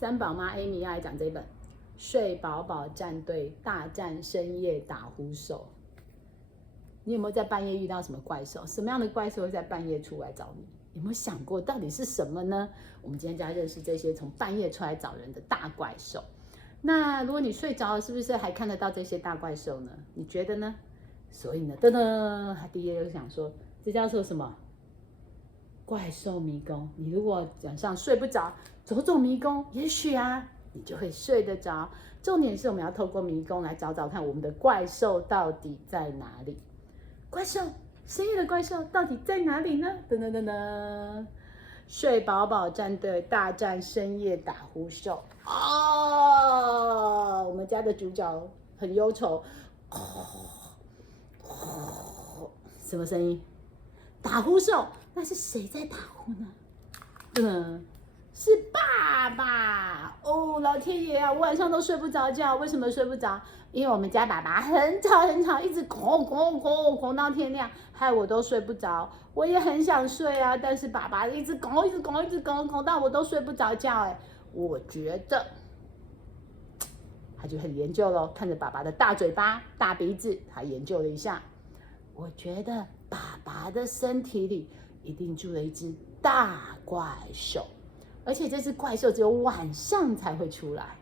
三宝妈 Amy 要来讲这本《睡饱饱战队大战深夜打呼兽》。你有没有在半夜遇到什么怪兽？什么样的怪兽会在半夜出来找你？有没有想过到底是什么呢？我们今天就要认识这些从半夜出来找人的大怪兽。那如果你睡着了，是不是还看得到这些大怪兽呢？你觉得呢？所以呢，噔噔，他第一就想说，这叫做什么？怪兽迷宫。你如果晚上睡不着，走走迷宫，也许啊，你就会睡得着。重点是我们要透过迷宫来找找看，我们的怪兽到底在哪里？怪兽，深夜的怪兽到底在哪里呢？噔噔噔噔，睡饱饱战队大战深夜打呼兽。哦，我们家的主角很忧愁。什么声音？打呼兽。那是谁在打呼呢？是爸爸哦！老天爷啊，我晚上都睡不着觉，为什么睡不着？因为我们家爸爸很吵很吵，一直拱到天亮，害我都睡不着。我也很想睡啊，但是爸爸一直拱到我都睡不着觉。哎，我觉得他就很研究咯，看着爸爸的大嘴巴、大鼻子，他研究了一下，我觉得爸爸的身体里一定住了一只大怪兽，而且这只怪兽只有晚上才会出来，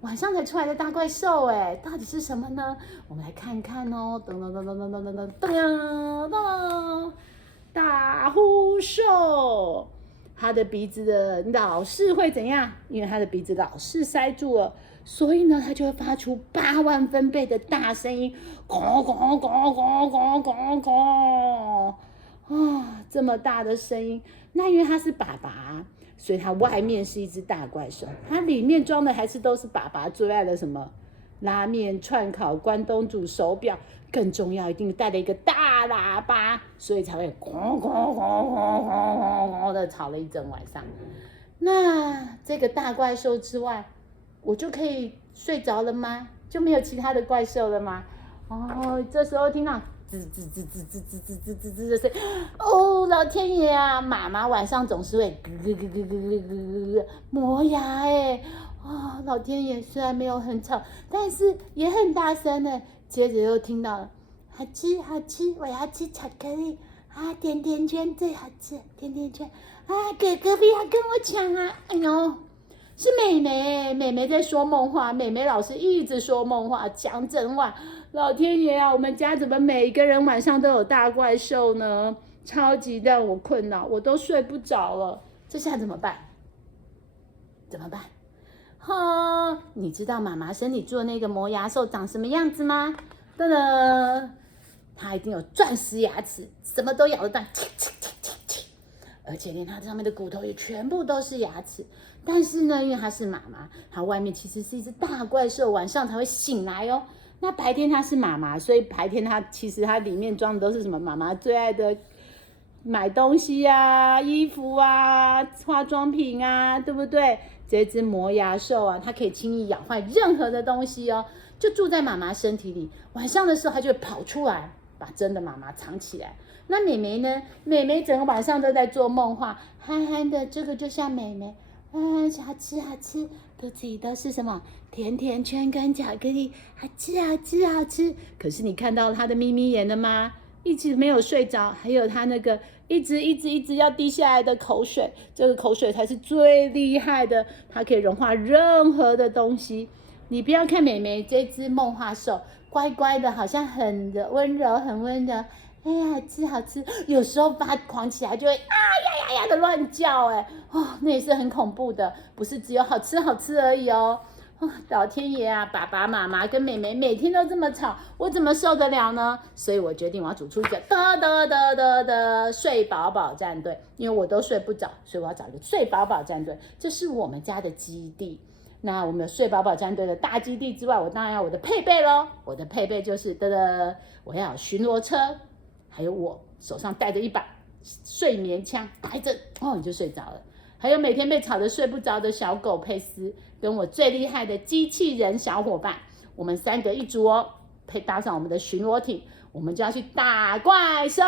晚上才出来的大怪兽，哎，到底是什么呢？我们来看看哦，噔噔噔噔噔噔噔噔噔噔，大呼兽，它的鼻子的老是会怎样？因为它的鼻子老是塞住了，所以呢，它就会发出8万分贝的大声音，这么大的声音，那因为它是爸爸，所以它外面是一只大怪兽，它里面装的还是都是爸爸最爱的什么拉面、串烤、关东煮、手表，更重要，一定带了一个大喇叭，所以才会的吵了一整晚上。那这个大怪兽之外，我就可以睡着了吗？就没有其他的怪兽了吗？哦，这时候听到吱吱吱吱吱吱吱吱吱吱的声音，哦，老天爷啊！妈妈晚上总是会咯咯咯咯咯咯咯咯磨牙哎，哦，老天爷，虽然没有很吵，但是也很大声呢。接着又听到了，好吃好吃，我要吃巧克力啊，甜甜圈最好吃，甜甜圈啊，哥哥不要跟我抢啊！哎呦，是妹妹，妹妹在说梦话，妹妹老师一直说梦话，讲整晚。老天爷啊，我们家怎么每个人晚上都有大怪兽呢？超级让我困扰，我都睡不着了。这下怎么办？怎么办？你知道妈妈身体住的那个磨牙兽长什么样子吗？噔噔，它一定有钻石牙齿，什么都咬得断，而且连它上面的骨头也全部都是牙齿。但是呢，因为它是妈妈，它外面其实是一只大怪兽，晚上才会醒来哦。那白天它是妈妈，所以白天它其实它里面装的都是什么？妈妈最爱的买东西啊、衣服啊、化妆品啊，对不对？这只磨牙兽啊，它可以轻易咬坏任何的东西哦，就住在妈妈身体里。晚上的时候，它就会跑出来，把真的妈妈藏起来。那妹妹呢？妹妹整个晚上都在做梦话，憨憨的，这个就像妹妹，好吃好吃，肚子里都是什么甜甜圈跟巧克力，好吃好吃好吃。可是你看到她的眯眯眼了吗？一直没有睡着，还有她那个一直要滴下来的口水，这个口水才是最厉害的，它可以融化任何的东西。你不要看妹妹这只梦话兽，乖乖的，好像很温柔，很温柔。哎呀，好吃好吃，有时候发狂起来就会呀的乱叫，哎，那也是很恐怖的，不是只有好吃好吃而已哦。老天爷啊，爸爸妈妈跟妹妹每天都这么吵，我怎么受得了呢？所以我决定我要组出一个睡饱饱战队，因为我都睡不着，所以我要找一个睡饱饱战队，这是我们家的基地。那我们有睡饱饱战队的大基地之外，我当然要我的配备咯。我的配备就是我要有巡逻车，还有我手上带着一把睡眠枪，打一阵，你就睡着了。还有每天被吵得睡不着的小狗佩斯，跟我最厉害的机器人小伙伴，我们3个一组哦，配搭上我们的巡逻艇，我们就要去打怪兽。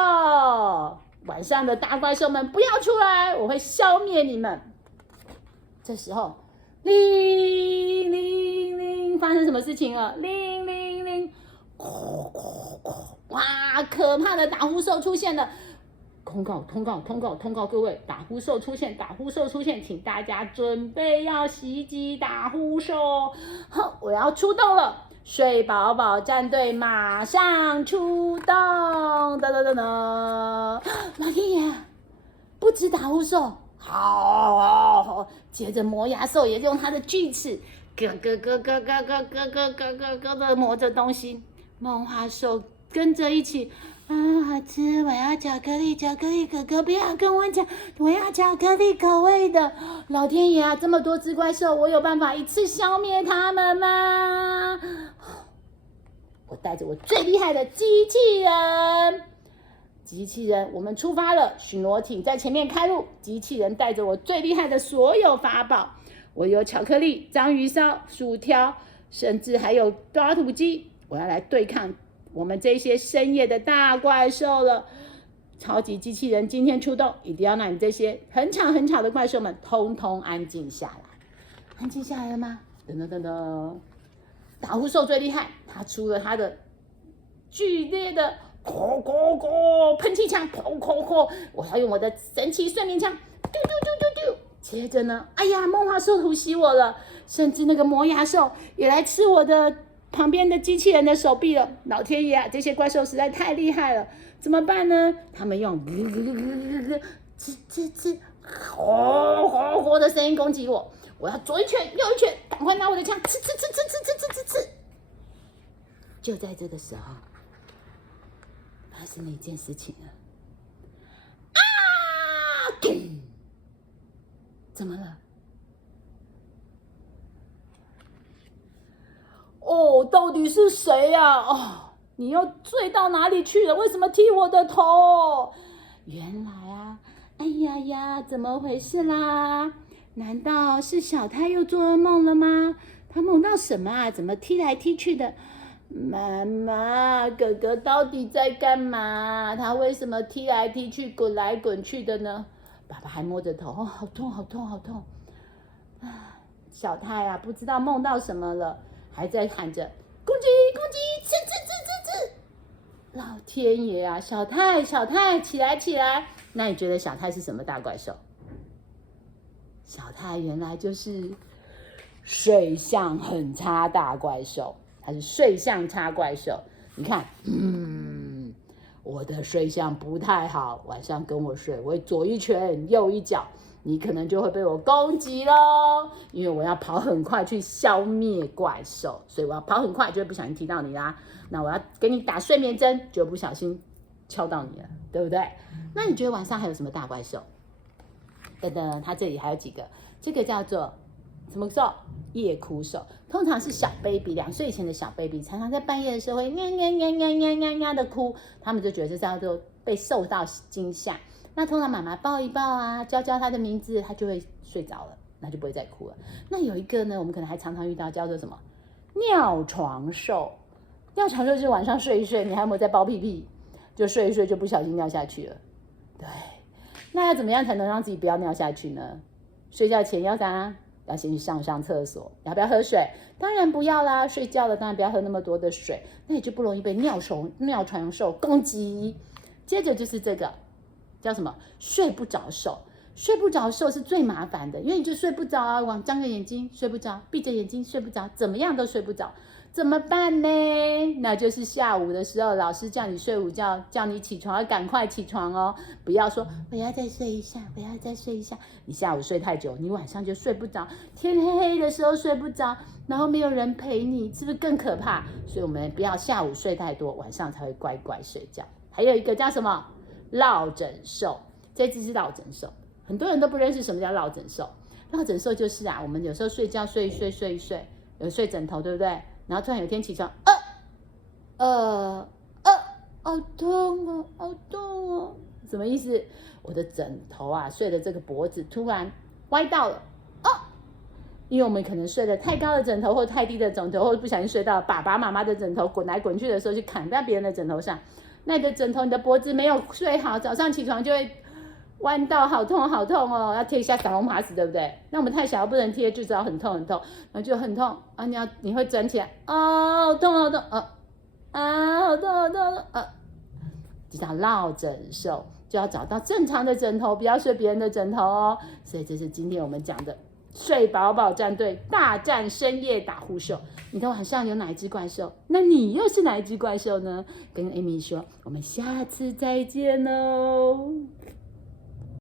晚上的大怪兽们不要出来，我会消灭你们。这时候铃铃铃，发生什么事情了？铃铃铃，哇，可怕的打呼兽出现了！通告！各位，打呼兽出现，请大家准备要袭击打呼兽。好，我要出动了。睡饱饱战队马上出动！噔噔噔噔！老天爷，不止打呼兽，好，接着磨牙兽也用它的锯齿，咯的磨着东西。梦话兽跟着一起。好吃！我要巧克力，哥哥不要跟我讲，我要巧克力口味的。老天爷啊，这么多只怪兽，我有办法一次消灭它们吗？我带着我最厉害的机器人，我们出发了。巡逻艇在前面开路，机器人带着我最厉害的所有法宝。我有巧克力、章鱼烧、薯条，甚至还有抓土机。我要来对抗我们这些深夜的大怪兽了。超级机器人今天出动，一定要让你这些很吵的怪兽们通通安静下来。安静下来了吗？噔，打呼兽最厉害，他出了他的剧烈的喷气枪，我要用我的神奇睡眠枪，丢。接着呢，哎呀，梦话兽突袭我了，甚至那个磨牙兽也来吃我的旁边的机器人的手臂了。老天爷啊，这些怪兽实在太厉害了，怎么办呢？他们用的声音攻击我，我要左一拳右一拳，赶快拿我的枪，吃。就在这个时候，发生了一件事情了。怎么了？到底是谁呀？你又坠到哪里去了？为什么踢我的头？原来啊，哎呀，怎么回事啦？难道是小太又做噩梦了吗？他梦到什么啊？怎么踢来踢去的？妈妈，哥哥到底在干嘛？他为什么踢来踢去、滚来滚去的呢？爸爸还摸着头，好痛！小太啊，不知道梦到什么了，还在喊着攻击，吃！老天爷啊，小太，起来！那你觉得小太是什么大怪兽？小太原来就是睡相很差大怪兽，它是睡相差怪兽。你看，我的睡相不太好，晚上跟我睡，我会左一拳右一脚，你可能就会被我攻击咯，因为我要跑很快去消灭怪兽，所以我要跑很快，就会不小心踢到你啦。那我要给你打睡眠针，就不小心敲到你了，对不对？那你觉得晚上还有什么大怪兽？它这里还有几个，这个叫做什么兽？夜哭兽，通常是小 baby， 2岁以前的小 baby， 常常在半夜的时候会呀的哭，他们就觉得这叫做被受到惊吓。那通常妈妈抱一抱啊，叫他的名字，他就会睡着了，那就不会再哭了。那有一个呢，我们可能还常常遇到，叫做什么？尿床兽。尿床兽就是晚上睡一睡，你还有没有在包屁屁？就睡一睡就不小心尿下去了。对，那要怎么样才能让自己不要尿下去呢？睡觉前要啥？要先去上厕所。要不要喝水？当然不要啦。睡觉了当然不要喝那么多的水，那也就不容易被尿床兽攻击。接着就是这个叫什么？睡不着兽。睡不着兽是最麻烦的，因为你就睡不着啊，张着眼睛睡不着，闭着眼睛睡不着，怎么样都睡不着。怎么办呢？那就是下午的时候，老师叫你睡午觉，叫你起床，要赶快起床哦，不要说我要再睡一下。你下午睡太久，你晚上就睡不着，天黑黑的时候睡不着，然后没有人陪你，是不是更可怕？所以我们不要下午睡太多，晚上才会乖乖睡觉。还有一个叫什么？落枕兽，这只是落枕兽，很多人都不认识什么叫落枕兽。落枕兽就是啊，我们有时候睡觉睡一睡，有睡枕头，对不对？然后突然有一天起床，好痛哦，什么意思？我的枕头啊，睡的这个脖子突然歪到了，因为我们可能睡得太高的枕头，或太低的枕头，或者不小心睡到爸爸妈妈的枕头，滚来滚去的时候，去砍在别人的枕头上，那个枕头你的脖子没有睡好，早上起床就会弯道好痛好痛哦，要贴一下散龙爬石，对不对？那我们太小不能贴，就知道很痛很痛，然后就很痛啊！你会转起来啊，好痛好痛好痛好痛就叫落枕兽，就要找到正常的枕头，不要睡别人的枕头哦。所以这是今天我们讲的睡饱饱战队大战深夜打呼兽。你的晚上有哪一只怪兽？那你又是哪一只怪兽呢？跟 Amy 说，我们下次再见哦。